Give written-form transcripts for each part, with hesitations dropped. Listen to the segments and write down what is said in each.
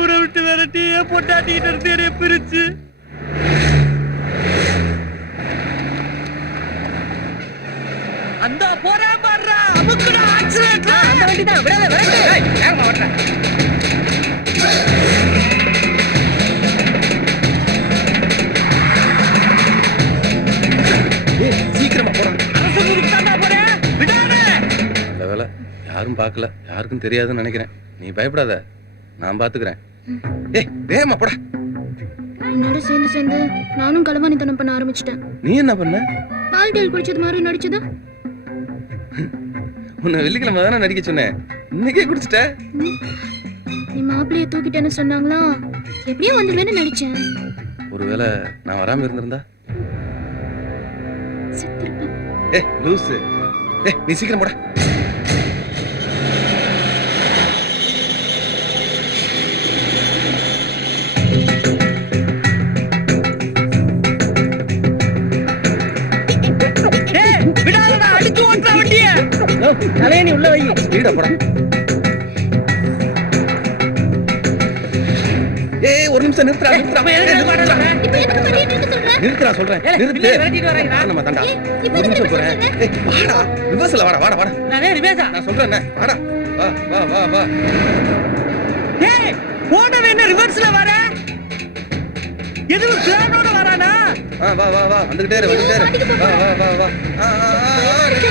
ஊரை விட்டு விரட்டி பொட்டாட்டிக்கிட்டு இருந்து பிரிச்சு அந்த போறா பாடுறா அமுக்குடா ஆக்சிடென்ட் அந்த வண்டி தான் விடவே விரட்டு வேகமா ஓடுறேன். சீக்கிரமா போறேன். அரசு ஊருக்கு தாண்டா போறேன். விடாதே. நல்ல வேலை யாரும் பார்க்கல, யாருக்கும் தெரியாதுன்னு நினைக்கிறேன். நீ பயப்படாத, நான் பாத்துக்கிறேன். வேகமா போடா. என்னோட சேர்ந்து நானும் களவாணித்தனம் பண்ண ஆரம்பிச்சிட்டேன். நீ என்ன பண்ண? பால்டேல் குடிச்சது மாதிரி நடிச்சதா? உன்னை வெள்ளிக்கிழமை தானே நடிக்க சொன்னேன், இன்னைக்கே குடிச்சிட்ட. நீ மாப்பிள்ளைய தூக்கிட்டேன்னு சொன்னாங்களா, எப்படியும் வந்துடுவேன்னு நடிச்சேன். ஒருவேளை நான் வராம இருந்திருந்தா செத்துருப்பேன். லூசு. நீ சீக்கிரம் போடா. தலையணி உள்ள வை. ஸ்பீடா போடா. ஒரு நிமிஷம் நிறுத்துறா. நிறுத்துறா சொல்றேன். நிறுத்து. நம்ம தாண்டா. ஒரு நிமிஷம் போறேன். வாடா. ரிவர்ஸ்ல வாடா வாடா வாடா. நான் சொல்றேன் வாடா. வா வா வா வா. போடவே என்ன ரிவர்ஸ்ல வர? எதுவும் பிளானோட வரானா? வா வா வா வந்துட்டே இரு வந்துட்டே. வா வா வா வா.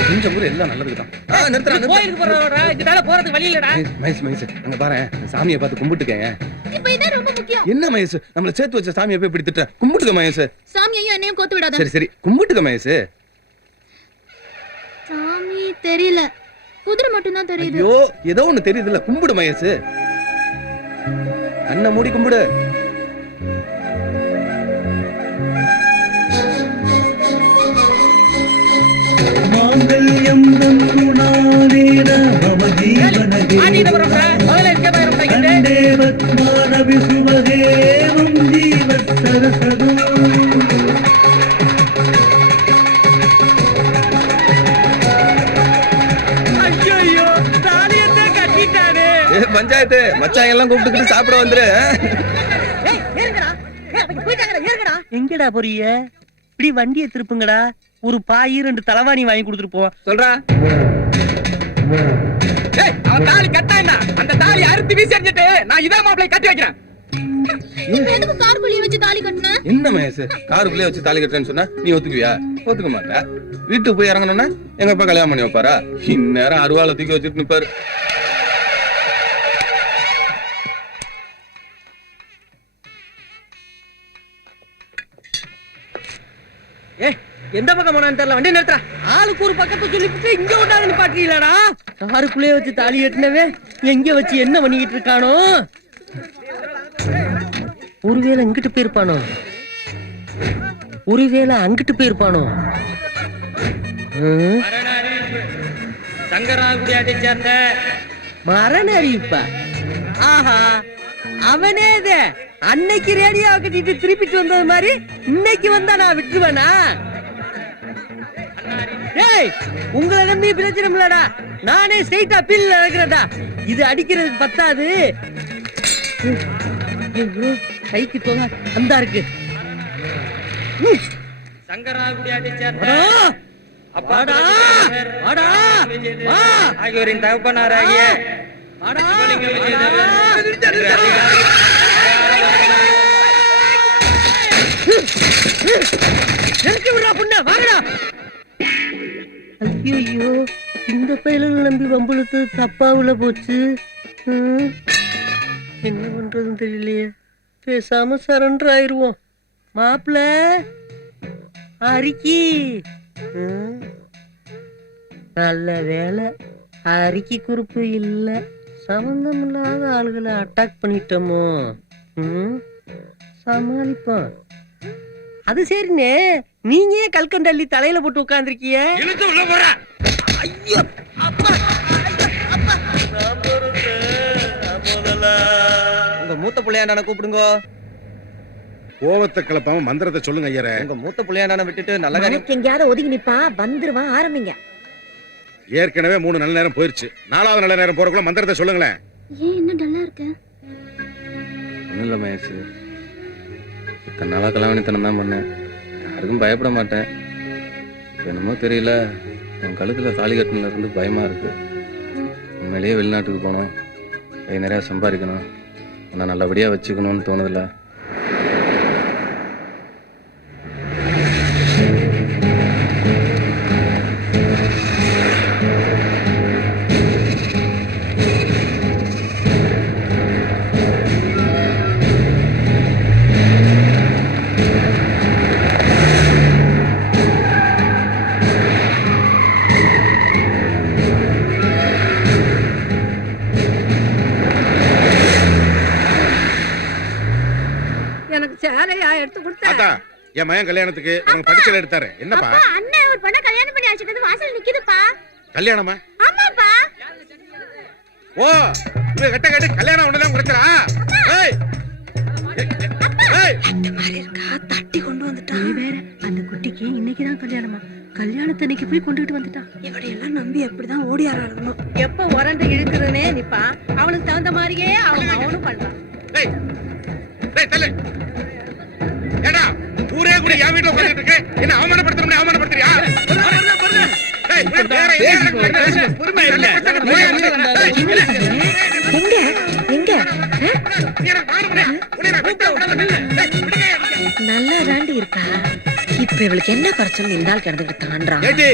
கொஞ்சம் கூட எல்லாம் நல்லதுக்கு தான். நிறுத்துறா. கோயிலுக்கு போறடா. இதனால போறதுக்கு வழி இல்லடா. மகேஷ் அங்க பாரு, சாமியை பார்த்து கும்பிட்டுக்கங்க. இப்போ இதான் ரொம்ப முக்கியம். என்ன மகேஷ், நம்மள சேர்த்து வச்ச சாமியை போய் இப்படி திட்ட? கும்பிட்டுக்க மகேஷ். சாமியையும் என்னையும் கோத்து விடாத. சரி சரி கும்பிட்டுக்க மகேஷ். சாமி தெரியல, குதிரை மட்டும் தான் தெரியுது. ஐயோ ஏதோ ஒண்ணு தெரியுதுல்ல, கும்பிடு மகேஷ். கண்ணை மூடி கும்பிடு. மாங்கல்யம் தந்துணாதேன மம ஜீவனதே கண்டேவத்மானபி சுபதேவம் ஜீவத்சரசதோ. ஐயோ தாலியத்தை கட்டிட்டானே. பஞ்சாயத்து மச்சாங்க எல்லாம் கூப்பிட்டுக்கிட்டு சாப்பிட வந்துரு. எங்கடா போறீங்க? இப்படி வண்டியை திருப்புங்கடா. ஒரு பாய் 2 தலவாணி வாங்கி கொடுத்துட்டு போ. சொல்றா. அவன் தாலி கட்டாண்டா. அந்த தாலி அறுத்து வீசி எறிஞ்சிட்டு நான் இதே மாப்பிளை கட்டி வைக்கிறேன். எதுக்கு காருக்குள்ளே வச்சு தாலி கட்டின? என்ன மகேஷ், காருக்குள்ளே வச்சு தாலி கட்டுறேன்னு சொன்னா நீ ஒத்துக்குவியா? ஒத்துக்க மாட்டா. வீட்டுக்கு போய் இறங்கணும்னா எங்க அப்பா கல்யாணம் பண்ணி வைப்பாரா? இந்நேரம் அருவாளை தூக்கி வச்சுட்டு நிப்பாரு. எந்த பக்கம் போனான்னு தெரியல. வண்டி நிறுத்துறா. ஆளுக்கு ஒரு பக்கத்தை சொல்லிட்டு இங்க ஒட்டாது நிப்பாட்டீங்களாடா. காருக்குள்ளே வச்சு தாலி கட்டினவே எங்க வச்சு என்ன பண்ணிக்கிட்டு இருக்கானோ? ஒருவேளை இங்கிட்டு போயிருப்பானோ, ஒருவேளை அங்கிட்டு போயிருப்பானோ. சங்கராகுடியாட்டை சேர்ந்த மரண அறிவிப்பா. ஆஹா, அவனே அன்னைக்கு ரேடியோ கட்டிட்டு திருப்பிட்டு வந்தது மாதிரி இன்னைக்கு வந்தா நான் விட்டுருவேனா? உங்களை நம்பி பிரச்சனை இல்லடா. நானே ஸ்ட்ரைட்டா பில்ல இருக்கிறதா. இது அடிக்கிறதுக்கு பத்தாது. கைக்கு போங்க அந்த இருக்கு. சங்கராகுடியாட்டை சேர்ந்த ஆகியோரின் தகப்பனாராகிய ஐயோ, இந்த பயிலும் நம்பி வம்புழுத்து தப்பா உள்ள போச்சு. என்ன பண்றதுன்னு தெரியலையே. பேசாம சரண்டர் ஆயிருவோம். மாப்பிள்ள அரிக்கி. நல்ல வேலை அரிக்கி குறிப்பு இல்ல. சம்பந்தம் இல்லாத ஆளுகளை அட்டாக் பண்ணிட்டோமோ. சமாளிப்போம். அது சரிண்ணே, நீங்க ஏன் கல்கண்டள்ளி தலையில போட்டு உட்கார்ந்துருக்கீங்க? உங்க மூத்த பிள்ளையாண்டான கூப்பிடுங்க. கோவத்தை கிளப்பாம மந்திரத்தை சொல்லுங்க ஐயரே. உங்க மூத்த பிள்ளையாண்டான விட்டுட்டு நல்ல காரியம் எங்கேயாவது ஒதுங்கி நிப்பா, வந்துருவான். ஆரம்பிங்க. ஏற்கனவே 3 நல்ல நேரம் போயிருச்சு. 4வது நல்ல நேரம் போறக்குள்ள மந்திரத்தை சொல்லுங்களேன். ஏன் என்ன டல்லா இருக்க? ஒன்றும் இல்லை மகேஷ், இத்தனை நாளாக கலாவணித்தனம் தான் பண்ணேன். யாருக்கும் பயப்பட மாட்டேன். என்னமோ தெரியல, என் கழுத்தில் தாலி கட்டினிலேருந்து பயமாக இருக்குது. உண்மையிலேயே வெளிநாட்டுக்கு போகணும், கை நிறையா சம்பாதிக்கணும், நான் நல்லபடியாக வச்சுக்கணும்னு தோணுதில்ல. எனக்கு சேலையா எடுத்து கொடுத்தா அதான் என் மகன் கல்யாணத்துக்கு உனக்கு படிச்சல எடுத்தாரு. என்னப்பா அண்ணன் ஒரு பொண்ணை கல்யாணம் பண்ணி அழைச்சிட்டு வந்து வாசல் நிக்குதுப்பா. கல்யாணமா? ஆமாப்பா. ஓ, இவ கட்ட கட்ட கல்யாணம் ஒண்ணுதான் குறைச்சரா? ஏய் ஏய், தட்டி கொண்டு வந்துட்டான். நீ வேற அந்த குட்டிக்கு இன்னைக்குதான் கல்யாணமா? கல்யாணத்தன்னைக்கு போய் கொண்டுகிட்டு வந்துட்டான். இவடையெல்லாம் நம்பி எப்படிதான் ஓடி ஆறாளோ. எப்ப உரண்டு இழுக்குதுன்னே நிப்பா. அவனுக்கு தகுந்த மாதிரியே அவனும் பண்றான். டேய் டேய் தள்ளு. ஏடா ஊரே கூட என் வீட்டுல உட்கார்ந்துட்டு இருக்கு. என்ன அவமானப்படுத்துறோம்னே அவமானப்படுத்துறியா? டேய் வேற எங்க பொறுமை இல்ல. எங்க நல்லா தாண்டி இருக்கா. இப்ப இவளுக்கு என்ன குறைச்சல் இந்த ஆள் கிடந்துட்டு தாண்டான். ஏடி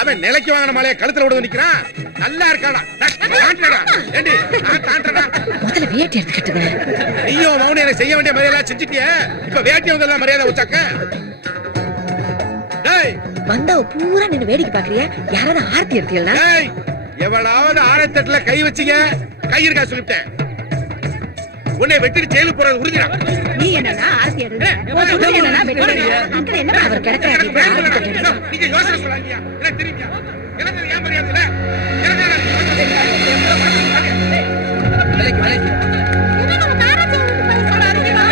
அவன் நிலைக்கு வாங்கின மாலைய கழுத்துல விட நிக்கிறான். நல்லா இருக்காடா. தாண்டடா. ஏடி நான் தாண்டறடா. முதல்ல வேட்டி எடுத்துக்கிட்டுங்க. ஐயோ மௌனி, எனக்கு செய்ய வேண்டிய மரியாதை செஞ்சிட்டியே. இப்ப வேட்டி வந்தெல்லாம் மரியாதை வச்சாக்க. டேய் வந்தவ பூரா நின்னு வேடிக்கை பாக்குறியா? யாராவது ஆர்த்தி எடுத்தீங்களா? டேய் எவளாவது ஆரத்தட்டுல கை வச்சீங்க, கை இருக்கா சொல்லிட்டேன். உன்னை வெட்டிட்டு ஜெயிலுக்கு போறது உறுதிடா. நீ என்னன்னா ஆர்த்தி எடுங்க. என்னன்னா வெட்டுறீங்க. என்ன அவர் கிடக்குறாரு? நீங்க யோசனை சொல்லாதீங்க. எனக்கு தெரியுங்க. எனக்கு ஏன் மரியாதை இல்ல? எனக்கு என்ன நம்ம தாராச்சி வீட்டுக்கு போய் சொல்றாருமா?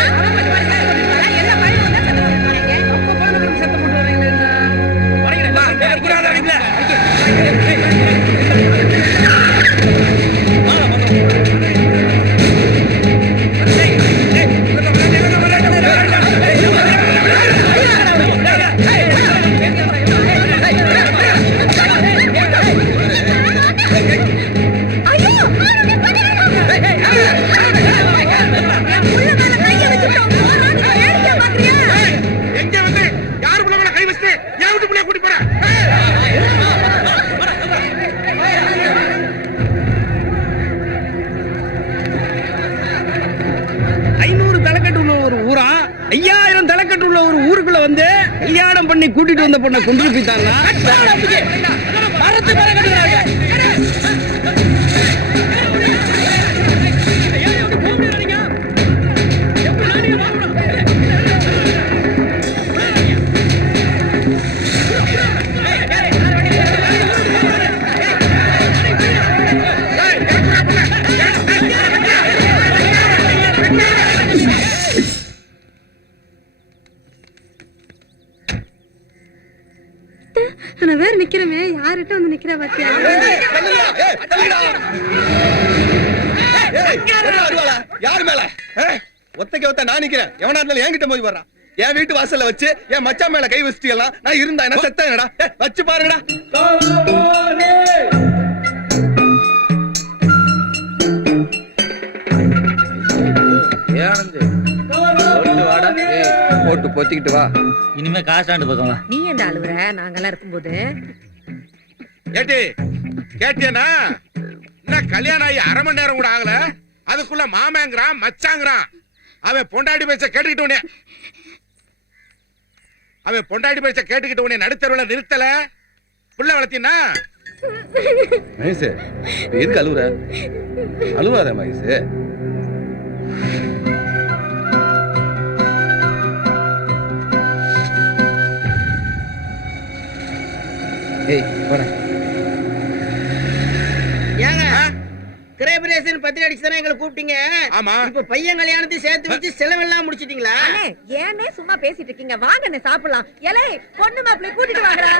என்ன பழி வந்தா சத்தம் போடுறீங்க. ரொம்ப பொழுதுக்கு சத்தம் போட்டு வரீங்க. வரீங்களா? புராதீங்களா? எங்க வந்து யாரு புள்ள மேல கை வச்சிட்டு என் வீட்டு புள்ளைய கூட்டி போற? 500 தலைக்கட்டு உள்ள ஒரு ஊரா 5000 தலைக்கட்டு உள்ள ஒரு ஊருக்குள்ள வந்து கல்யாணம் பண்ணி கூட்டிட்டு வந்த பொண்ணை கொண்டு போயிட்டாங்க. நான் வேற நிக்கிறமே, யார்கிட்ட வந்து நிக்கிற பாத்தியா? யாரு மேல ஒத்தைக்கு ஒத்த நான் நிக்கிறேன். எவனா இருந்தாலும் என்கிட்ட போய் வர்றான். என் வீட்டு வாசல்ல வச்சு என் மச்சான் மேல கை வச்சுட்டீங்களா? நான் இருந்தா என்ன செத்தா என்னடா? வச்சு பாருங்கடா. போட்டு பொத்திக்கிட்டு வா. இனிமே காசாண்டு பக்கம் நீ எந்த அழுவுற? நாங்கெல்லாம் இருக்கும்போது ஏட்டி கேட்டியனா? என்ன கல்யாணம் ஆகி 1/2 மணி நேரம் கூட ஆகல, அதுக்குள்ள மாமங்கிறான் மச்சாங்கிறான். அவன் பொண்டாடி பேச்ச கேட்டுக்கிட்ட உடனே நடுத்தருவுல நிறுத்தல. புள்ள வளர்த்தீன்னா மகேஷ் எதுக்கு அழுவுற? அழுவாத மகேஷ். ஏய் போடா. ஏங்க கிரேபரேஷன் பத்திரி அடிச்சு தானே எங்களை கூப்பிட்டீங்க. ஆமா. இப்ப பையன் கல்யாணத்தையும் சேர்த்து வச்சு செலவெல்லாம் முடிச்சிட்டீங்களா? ஏனே சும்மா பேசிட்டு இருக்கீங்க? வாங்கண்ணே சாப்பிடலாம். ஏலே பொண்ணு மாப்பிள்ளை கூட்டிட்டு வாங்கடா.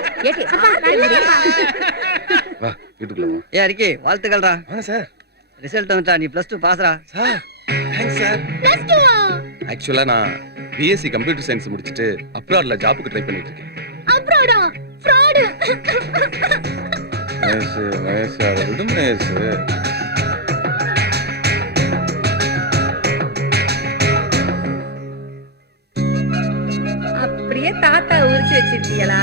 வா வீட்டுக்குள்ள வா. ஏ அரிக்கே வாழ்த்துக்கள்டா. வாங்க சார். ரிசல்ட் வந்துட்டா, நீ +2 பாஸ்ரா. Sir thanks sir. ஆக்சுவலா நான் பிஎஸ்சி கம்ப்யூட்டர் சயின்ஸ் முடிச்சிட்டு அப்ராட்ல ஜாபுக்கு ட்ரை பண்ணிட்டு இருக்கேன். அப்புறம்டா ஃப்ராட். மகேஷ் அதை விடு மகேஷ். அப்படியே தாத்தா உரிச்சு வச்சிருக்கீங்களா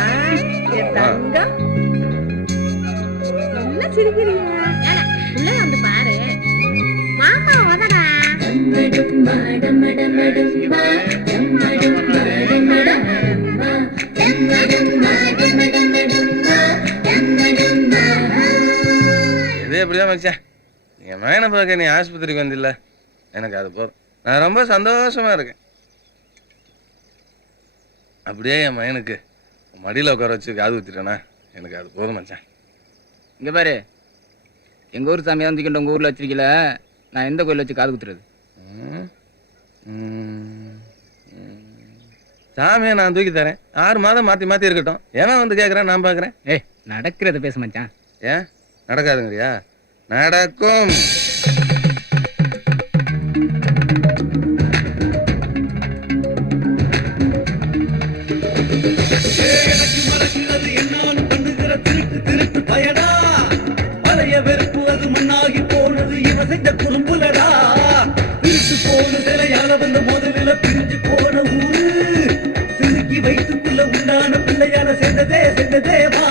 என் தங்கம்? என்ன சிரிக்கிறீங்க? உள்ள வந்து பாரு. மாமா வந்தடா. இது எப்படியா மச்சான், நீங்க மகனை பார்க்க நீ ஆஸ்பத்திரிக்கு வந்தில்ல, எனக்கு அது போதும். நான் ரொம்ப சந்தோஷமா இருக்கேன். அப்படியே என் மகனுக்கு மடியில் உட்கார வச்சு காது ஊத்திட்டேனா, எனக்கு அது போதும் மச்சான். இங்க பாரு, எங்க ஊர் சாமியா வந்து உங்க ஊர்ல வச்சிருக்கல, நான் எந்த கோயில வச்சு காது குத்துறது? சாமியை நான் தூக்கி தரேன், 6 மாதம் மாத்தி மாத்தி இருக்கட்டும். ஏன் வந்து கேட்குறேன், நான் பார்க்குறேன். ஏய், நடக்கிறத பேச மச்சான். ஏன் நடக்காதுங்கறியா? நடக்கும். எனக்கு மறக்கிறது என்னாலும் பண்ணுகிற திருட்டு திருட்டு பயடா. பழைய வெறுப்பு அது மண்ணாகி போனது இவ செஞ்ச குறும்புலடா. திருட்டு போன சிலையால வந்த முதலில் பிரிஞ்சு போன ஊரு, சிறுக்கி வைத்துக்குள்ள உண்டான பிள்ளையால சென்றதேவா.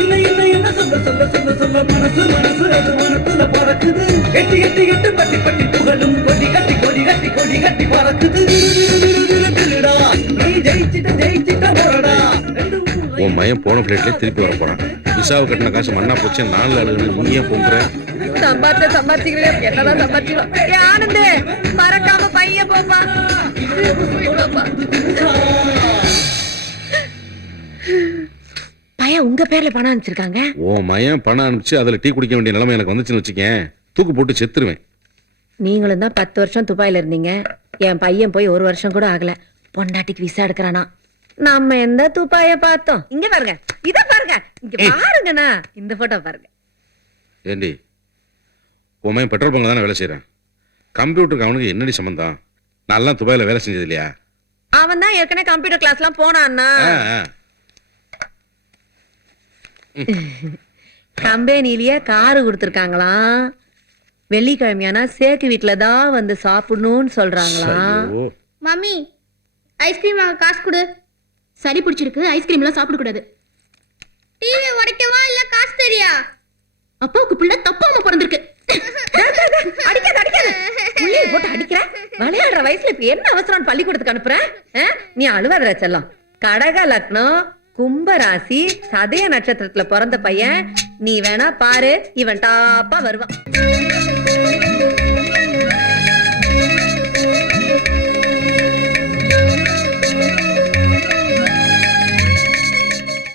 இல்லை இல்லை என்ன சொல்ல சொல்ல சொல்ல சொல்ல மனசு மனசு அது மனசுல பறக்குது. எட்டி எட்டி எட்டு பட்டி பட்டி புகழும் கொடி கட்டி கொடி கட்டி கொடி கட்டி பறக்குது. திருடா நீ ஜெயிச்சிட்ட போறடா. உன் மயம் போன பிளேட்ல திருப்பி வர போறான். விசாவை கட்டின காசு மண்ணா போச்சு, 4 அழுகுன்னு நீ ஏன் பொங்குற? சம்பாதிக்கிறேன் என்னதான் சம்பாதிக்கிறோம். ஆனந்து மறக்காம பையன் போப்பா. பையன் உங்க பேர்ல பணம் அனுப்பிச்சிருக்காங்க. உன் மயம் பணம் அனுப்பிச்சு அதுல டீ குடிக்க வேண்டிய நிலைமை எனக்கு வந்துச்சுன்னு வச்சுக்கேன், தூக்கு போட்டு செத்துருவேன். நீங்களும் தான் 10 வருஷம் துபாயில இருந்தீங்க. என் பையன் போய் 1 வருஷம் கூட ஆகல, பொண்டாட்டிக்கு விசா எடுக்கிறானா. நம்ம எந்த துபாய பார்த்தோம்? இங்க பாருங்க, இத பாருங்க, இங்க பாருங்கண்ணா, இந்த போட்டோ பாருங்க. ஏண்டி, உன் மயம் பெட்ரோல் பங்க்ல தானே வேலை செய்யறேன். கம்ப்யூட்டருக்கு அவனுக்கு என்னடி சம்பந்தம்? நான்லாம் துபாயில வேலை செஞ்சது இல்லையா? அவன் தான் ஏற்கனவே கம்ப்யூட்டர் கிளாஸ் எல்லாம் போனான்னா. கம்பெனிலேயே காரு கொடுத்துருக்காங்களாம். வெள்ளிக்கிழமையானா சேக்கு வீட்டுல தான் வந்து சாப்பிடணும்னு சொல்றாங்களாம். மம்மி ஐஸ்கிரீம் வாங்க காசு கொடு. சளி பிடிச்சிருக்கு, ஐஸ்கிரீம் எல்லாம் சாப்பிட கூடாது. டிவி உடைக்கவா இல்ல காசு தெரியா? அப்பாவுக்கு பிள்ளை தப்பாம பிறந்திருக்கு. அடிக்காத அடிக்காத, புள்ளைய போட்டு அடிக்கிற. விளையாடுற வயசுல இப்ப என்ன அவசரம் பள்ளிக்கூடத்துக்கு அனுப்புற? நீ அழுவாத செல்லம். கடக லக்னம், கும்பராசி, சதய நட்சத்திரத்துல பிறந்த பையன். நீ வேணா பாரு, இவன் டாப்பா வருவான்.